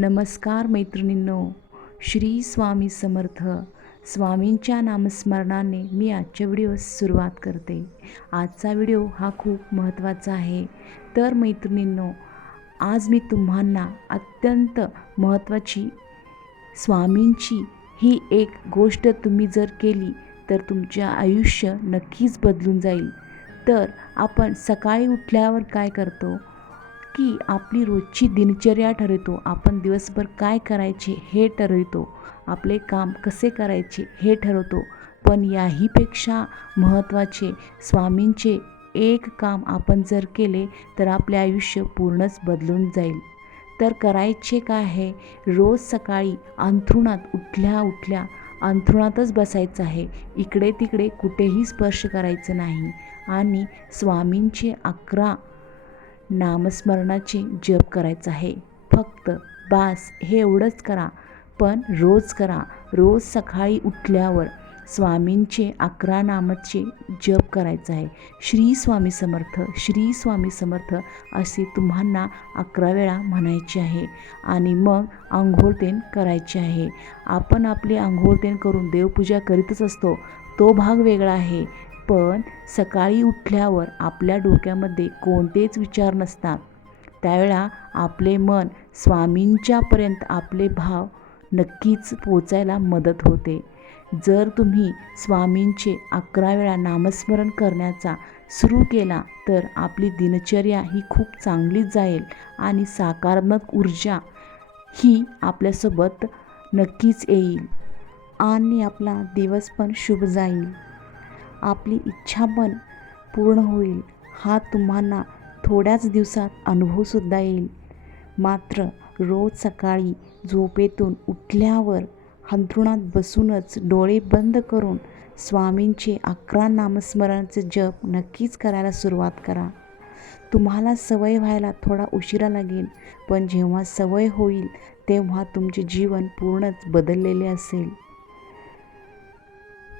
नमस्कार मैत्रिणींनो श्री स्वामी समर्थ स्वामींच्या नामस्मरणाने मी आजच्या व्हिडिओस सुरुवात करते. आजचा व्हिडिओ हा खूप महत्त्वाचा आहे. तर मैत्रिणींनो आज मी तुम्हाला अत्यंत महत्त्वाची स्वामींची ही एक गोष्ट तुम्ही जर केली तर तुमचे आयुष्य नक्कीच बदलून जाईल. तर आपण सकाळी उठल्यावर काय करतो? की आपली रोजची दिनचर्या ठरवतो. आपण दिवसभर काय करायचे हे ठरवतो. आपले काम कसे करायचे हे ठरवतो. पण याहीपेक्षा महत्त्वाचे स्वामींचे एक काम आपण जर केले तर आपले आयुष्य पूर्णच बदलून जाईल. तर करायचे काय आहे? रोज सकाळी अंथरुणात उठल्या उठल्या अंथरुणातच बसायचं आहे. इकडे तिकडे कुठेही स्पर्श करायचं नाही. आणि स्वामींचे अकरा नामस्मरणाचे जप करायचं आहे. फक्त बास हे एवढंच करा. पण रोज करा. रोज सकाळी उठल्यावर स्वामींचे अकरा नामाचे जप करायचं आहे. श्री स्वामी समर्थ श्री स्वामी समर्थ असे तुम्हाला अकरा वेळा म्हणायचे आहे आणि मग आंघोळतेन करायचे आहे. आपण आपली आंघोळतेन करून देवपूजा करीतच असतो. तो भाग वेगळा आहे. पण सकाळी उठल्यावर आपल्या डोक्यामध्ये कोणतेच विचार नसतात. त्यावेळा आपले मन स्वामींच्यापर्यंत आपले भाव नक्कीच पोचायला मदत होते. जर तुम्ही स्वामींचे अकरा वेळा नामस्मरण करण्याचा सुरू केला तर आपली दिनचर्या ही खूप चांगलीच जाईल आणि सकारात्मक ऊर्जा ही आपल्यासोबत नक्कीच येईल. आणि आपला दिवस पण शुभ जाईल. आपली इच्छा पण पूर्ण होईल हा तुम्हाला थोड्याच दिवसात अनुभवसुद्धा येईल. मात्र रोज सकाळी झोपेतून उठल्यावर अंथरुणात बसूनच डोळे बंद करून स्वामींचे अकरा नामस्मरणाचे जप नक्कीच करायला सुरुवात करा. तुम्हाला सवय व्हायला थोडा उशिरा लागेल पण जेव्हा सवय होईल तेव्हा तुमचे जीवन पूर्णच बदललेले असेल.